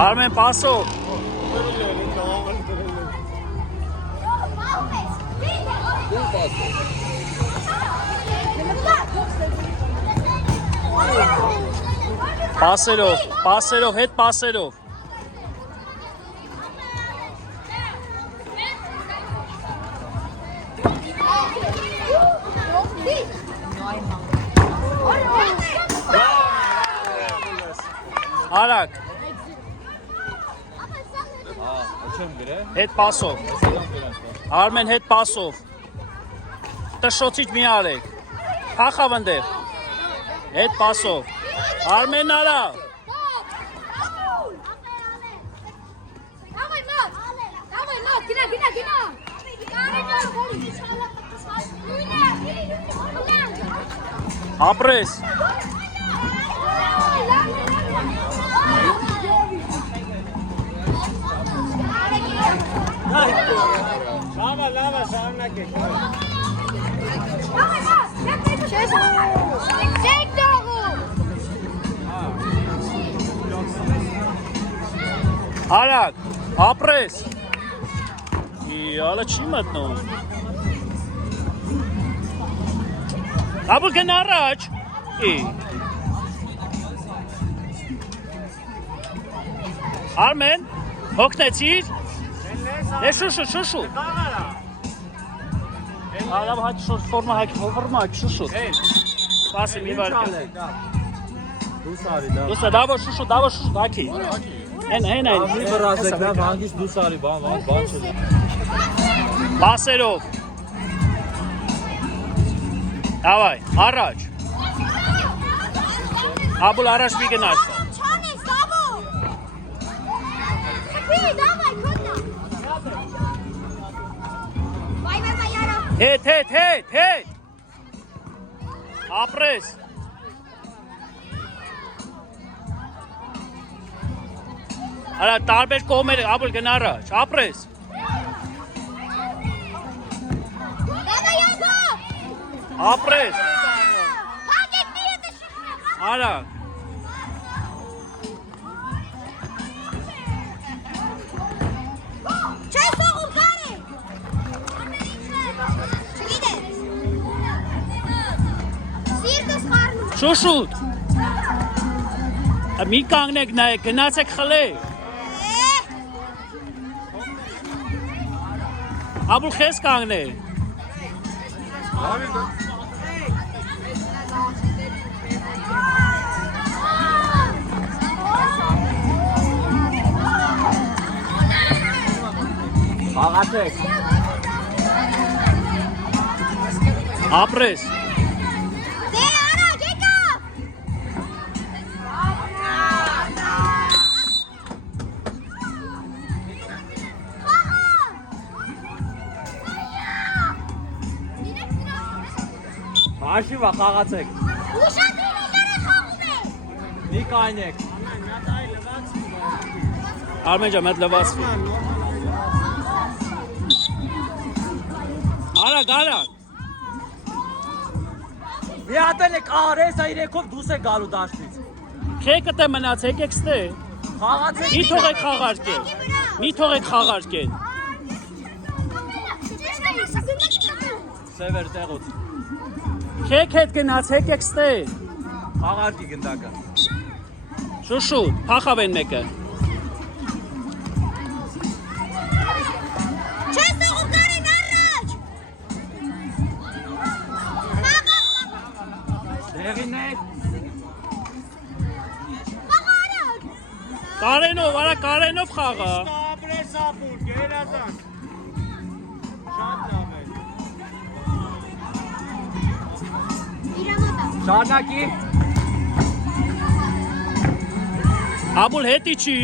Armen pasov Passerov, հետ passerov Արագ Հետ pasov Armen հետ pasov Տշոցիչ մի արեք Փախավ ընդեղ Հետ pasov Armen արա Ապրես Լավա, շարունակեք Արագ, ապրես Ալը չի մտնում Աբուլ գնա առաջ Արմեն, հոգնեցիր Շուշուտ Ալավ հաչ ֆորմա շուշուտ Սպասի մի վարկը Դուսա, դավո շուշուտ, հաքի Են Մի բրազեք նա վանգից դուս արի բան չել Պասերով Davay, առաջ Աբուլ առաջ մի գնաց Հետ Ապրես Արա տարբեր կողմեր Աբուլ գնա առաջ Ապրես Ապրես Արա Չես ողում կարի Սիրտս խարնում Շուշուտ Մի կանգնեք նայեք գնացեք խլեք Աբուլ խես կանգնեք Աղացեք Ապրես Դե առաջ եկավ Հաշիվա խաղացեք Ուշադրին իրերը խաղում է Մի կայնեք Արմեն ջան, մետ լվացվի Արագ Մի հատել եք արես այրեքով դուս է գալու դաշտից Քեկը տե մնաց, եկեք ստե Խաղացեք Մի թողեք խաղարկել Սևեր տեղոց Քեք հետ գնաց, եկեք ստե Խաղարկի գնդակը Շուշուտ, փախավ են մեկը Չես ողում կարին առաջ Դեղին է Կարենով խաղա Ապրես ապուր, գերազան Շատ լավ է Իրամատա Շարնակի Աբուլ հետի չի